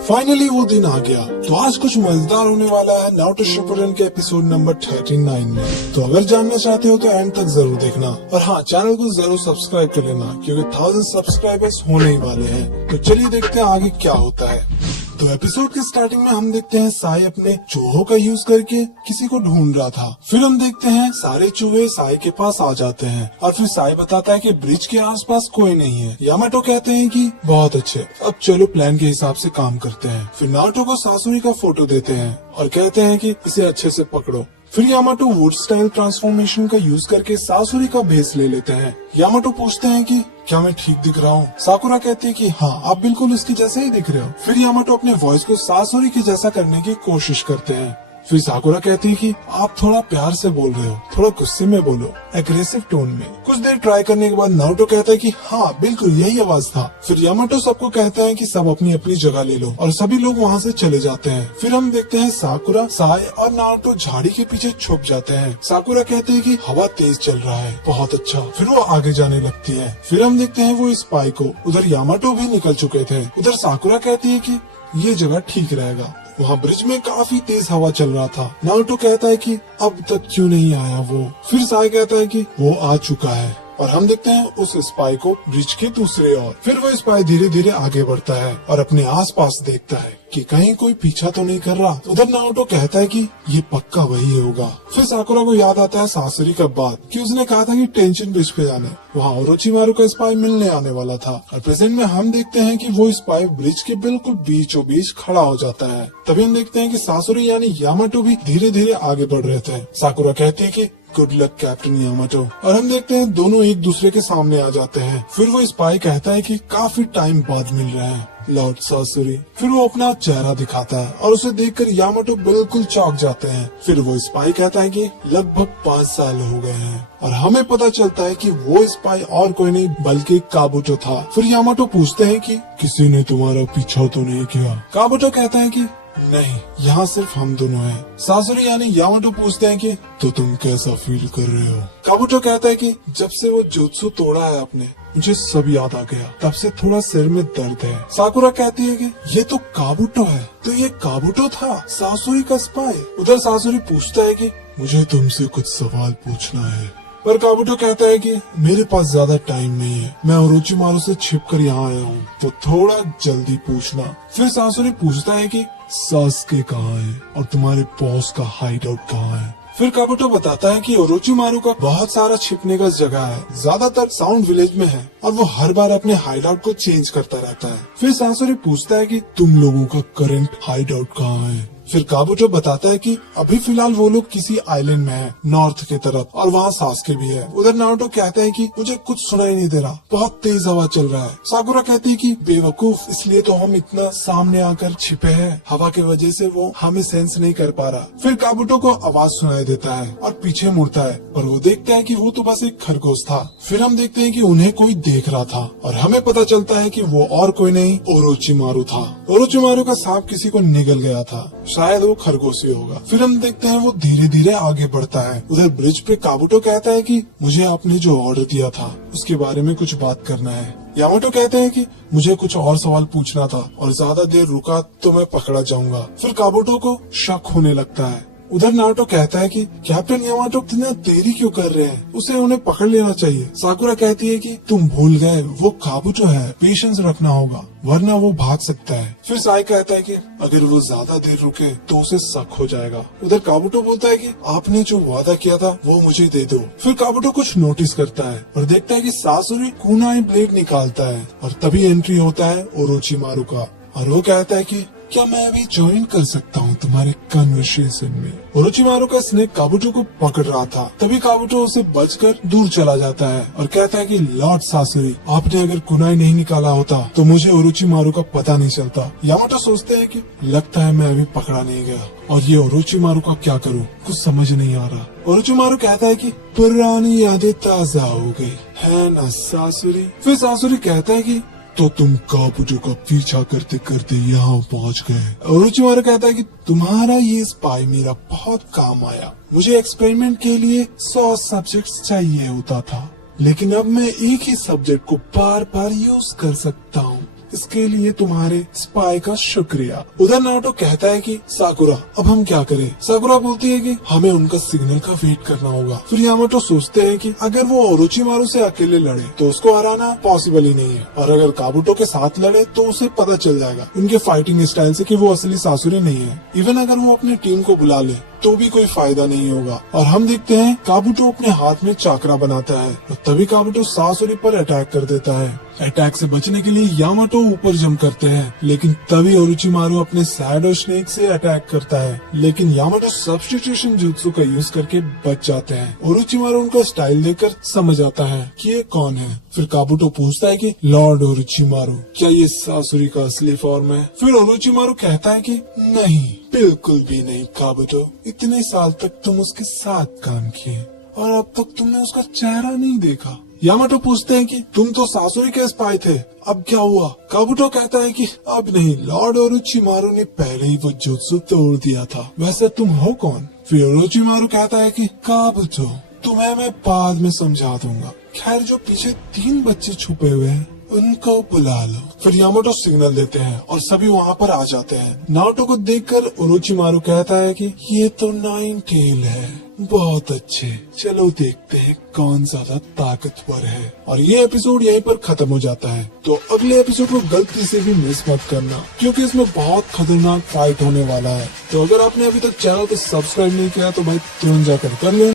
Finally वो दिन आ गया। तो आज कुछ मजेदार होने वाला है नारुतो शिपुडेन के एपिसोड नंबर 39 में। तो अगर जानना चाहते हो तो एंड तक जरूर देखना, और हाँ, चैनल को जरूर सब्सक्राइब कर लेना क्योंकि 1000 सब्सक्राइबर्स होने ही वाले हैं। तो चलिए देखते हैं आगे क्या होता है। तो एपिसोड के स्टार्टिंग में हम देखते हैं साई अपने चूहों का यूज करके किसी को ढूंढ रहा था। फिर हम देखते हैं सारे चूहे साई के पास आ जाते हैं और फिर साई बताता है कि ब्रिज के आसपास कोई नहीं है। यामाटो कहते हैं कि बहुत अच्छे, अब चलो प्लान के हिसाब से काम करते हैं। फिर नारुतो को सासुरी का फोटो देते हैं और कहते हैं कि इसे अच्छे से पकड़ो। फिर यामाटो वुड स्टाइल ट्रांसफॉर्मेशन का यूज करके सासुरी का भेस ले लेते हैं। यामाटो पूछते हैं कि क्या मैं ठीक दिख रहा हूँ? साकुरा कहती है कि हाँ, आप बिल्कुल उसके जैसे ही दिख रहे हो। फिर यामाटो अपने वॉइस को सासुरी के जैसा करने की कोशिश करते हैं। फिर साकुरा कहती है कि आप थोड़ा प्यार से बोल रहे हो, थोड़ा गुस्से में बोलो, एग्रेसिव टोन में। कुछ देर ट्राई करने के बाद नारुतो कहता है कि हाँ बिल्कुल यही आवाज था। फिर यामाटो सबको कहता है कि सब अपनी अपनी जगह ले लो, और सभी लोग वहाँ से चले जाते हैं। फिर हम देखते हैं साकुरा, साई और नारुतो झाड़ी के पीछे छुप जाते हैं। साकुरा कहते हैं कि हवा तेज चल रहा है, बहुत अच्छा। फिर वो आगे जाने लगती है। फिर हम देखते हैं वो स्पाई को। उधर यामाटो भी निकल चुके थे। उधर साकुरा कहती है कि ये जगह ठीक रहेगा। वहाँ ब्रिज में काफी तेज हवा चल रहा था। नारुतो कहता है कि अब तक क्यों नहीं आया वो। फिर साई कहता है कि वो आ चुका है, और हम देखते हैं उस स्पाई को ब्रिज के दूसरे ओर। फिर वो स्पाई धीरे धीरे आगे बढ़ता है और अपने आसपास देखता है कि कहीं कोई पीछा तो नहीं कर रहा। उधर नारुतो कहता है कि ये पक्का वही होगा। फिर साकुरा को याद आता है सासुरी का बात कि उसने कहा था कि टेंशन ब्रिज पे जाने। वहाँ ओरोचिमारू का स्पाई मिलने आने वाला था, और प्रेजेंट में हम देखते हैं कि वो स्पाई ब्रिज के बिल्कुल बीचों बीच खड़ा हो जाता है। तभी हम देखते हैं कि सासुरी यानी यामाटो भी धीरे धीरे आगे बढ़ रहे थे। साकुरा कहती है कि गुड लक कैप्टन यामाटो, और हम देखते हैं दोनों एक दूसरे के सामने आ जाते हैं। फिर वो स्पाई कहता है कि काफी टाइम बाद मिल रहे हैं लॉर्ड सासुरी। फिर वो अपना चेहरा दिखाता है और उसे देखकर यामाटो बिल्कुल चौंक जाते हैं। फिर वो स्पाई कहता है कि लगभग 5 साल हो गए हैं, और हमें पता चलता है कि वो स्पाई और कोई नहीं बल्कि काबुटो था। फिर यामाटो पूछते हैं कि किसी ने तुम्हारा पीछा तो नहीं किया? काबुटो कहता है कि नहीं, यहाँ सिर्फ हम दोनों हैं। सासुरी यानी यामाटो पूछते हैं कि तो तुम कैसा फील कर रहे हो? काबुटो कहता है कि जब से वो जुत्सु तोड़ा है आपने, मुझे सब याद आ गया, तब से थोड़ा सिर में दर्द है। साकुरा कहती है कि ये तो काबुटो है। तो ये काबुटो था सासुरी का स्पाई। उधर सासुरी पूछता है कि मुझे तुमसे कुछ सवाल पूछना है, पर काबुटो कहता है कि मेरे पास ज्यादा टाइम नहीं है, मैं ओरोचिमारू से छिपकर यहाँ आया हूँ, तो थोड़ा जल्दी पूछना। फिर सासुरी पूछता है कि सास्के कहाँ है और तुम्हारे बॉस का हाइड आउट कहाँ है? फिर काबुटो बताता है कि ओरोचिमारू का बहुत सारा छिपने का जगह है, ज्यादातर साउंड विलेज में है, और वो हर बार अपने हाइड आउट को चेंज करता रहता है। फिर सासुरी पूछता है कि तुम लोगों का करंट हाइड आउट कहाँ है? फिर काबुटो बताता है कि अभी फिलहाल वो लोग किसी आइलैंड में है, नॉर्थ की तरफ, और वहाँ सास्के भी है। उधर नारुतो कहता है कि मुझे कुछ सुनाई नहीं दे रहा, बहुत तेज हवा चल रहा है। साकुरा कहती है कि बेवकूफ, इसलिए तो हम इतना सामने आकर छिपे हैं, हवा की वजह से वो हमें सेंस नहीं कर पा रहा। फिर काबुटो को आवाज सुनाई देता है और पीछे मुड़ता है, और वो देखता है कि वो तो बस एक खरगोश था। फिर हम देखते हैं कि उन्हें कोई देख रहा था, और हमें पता चलता है कि वो और कोई नहीं ओरोचिमारू था। ओरोचिमारू का सांप किसी को निगल गया था, शायद वो खरगोश ही होगा। फिर हम देखते हैं वो धीरे धीरे आगे बढ़ता है। उधर ब्रिज पे काबुटो कहता है कि मुझे आपने जो ऑर्डर दिया था उसके बारे में कुछ बात करना है। यामाटो कहते हैं कि मुझे कुछ और सवाल पूछना था, और ज्यादा देर रुका तो मैं पकड़ा जाऊंगा। फिर काबुटो को शक होने लगता है। उधर नारुतो कहता है कि कैप्टन यामाटो इतना देरी क्यों कर रहे हैं, उसे उन्हें पकड़ लेना चाहिए। साकुरा कहती है कि तुम भूल गए, वो काबुटो है, पेशेंस रखना होगा वरना वो भाग सकता है। फिर साई कहता है कि अगर वो ज्यादा देर रुके तो उसे शक हो जाएगा। उधर काबुटो बोलता है कि आपने जो वादा किया था वो मुझे दे दो। फिर काबुटो कुछ नोटिस करता है और देखता है कि सासुरी कुनाई ब्लेड निकालता है, और तभी एंट्री होता है ओरोचिमारू का, और वो कहता है कि क्या मैं अभी ज्वाइन कर सकता हूँ तुम्हारे कन्वर्सेशन में? ओरोचिमारू का स्नेक काबुटो को पकड़ रहा था, तभी काबुटो उसे बचकर दूर चला जाता है और कहता है कि लॉर्ड सासुरी, आपने अगर कुनाई नहीं निकाला होता तो मुझे ओरोचिमारू का पता नहीं चलता। यामाटो सोचते हैं कि लगता है मैं अभी पकड़ा नहीं गया, और ये ओरोचिमारू का क्या करूँ, कुछ समझ नहीं आ रहा। ओरोचिमारू कहता है कि पुरानी यादें ताजा हो गई है ना सासुरी? फिर सासुरी कहता है कि तो तुम काबुटो का पीछा करते करते यहाँ पहुँच गए। ओरोचिमारू कहता है कि तुम्हारा ये स्पाई मेरा बहुत काम आया, मुझे एक्सपेरिमेंट के लिए 100 सब्जेक्ट्स चाहिए होता था, लेकिन अब मैं एक ही सब्जेक्ट को बार बार यूज कर सकता हूँ। इसके लिए तुम्हारे स्पाई का शुक्रिया। उधर नारुतो कहता है कि साकुरा अब हम क्या करें। साकुरा बोलती है कि हमें उनका सिग्नल का वेट करना होगा। फिर यामाटो सोचते हैं कि अगर वो ओरोचिमारू से अकेले लड़े तो उसको हराना पॉसिबल ही नहीं है, और अगर काबुटो के साथ लड़े तो उसे पता चल जाएगा उनके फाइटिंग स्टाइल से कि वो असली सासुरे नहीं है। इवन अगर वो अपनी टीम को बुला ले तो भी कोई फायदा नहीं होगा। और हम देखते हैं काबुटो अपने हाथ में चाकरा बनाता है और तभी काबुटो सासुरी पर अटैक कर देता है। अटैक से बचने के लिए यामाटो ऊपर जंप करते हैं, लेकिन तभी ओरोचिमारू अपने शैडो स्नेक से अटैक करता है, लेकिन यामाटो सब्स्टिट्यूशन जुत्सु का यूज करके बच जाते हैं। ओरोचिमारू उनका स्टाइल देखकर समझ आता है कि ये कौन है। फिर काबुटो पूछता है कि लॉर्ड ओरोचिमारू क्या ये सासुरी का असली फॉर्म है। फिर ओरोचिमारू कहता है कि नहीं, बिल्कुल भी नहीं काबुटो, इतने साल तक तुम उसके साथ काम किए और अब तक तुमने उसका चेहरा नहीं देखा। यामाटो पूछते हैं कि तुम तो सासुरी के स्पाई थे, अब क्या हुआ। काबुटो कहता है कि अब नहीं, लॉर्ड ओरोचिमारू ने पहले ही वो जुत्सु तोड़ दिया था, वैसे तुम हो कौन। फिर ओरोचिमारू कहता है कि काबुटो तुम्हें मैं बाद में समझा दूंगा, खैर जो पीछे 3 बच्चे छुपे हुए हैं उनको बुला लो। फिर यामाटो सिग्नल देते हैं और सभी वहाँ पर आ जाते हैं। नारुतो को देखकर ओरोचिमारू कहता है कि ये तो नाइन टेल है, बहुत अच्छे, चलो देखते हैं कौन ज्यादा ताकतवर है। और ये एपिसोड यहीं पर खत्म हो जाता है। तो अगले एपिसोड को गलती से भी मिस मत करना, क्योंकि इसमें बहुत खतरनाक फाइट होने वाला है। तो अगर आपने अभी तक चैनल को सब्सक्राइब नहीं किया तो भाई तुरंत जाकर कर लें।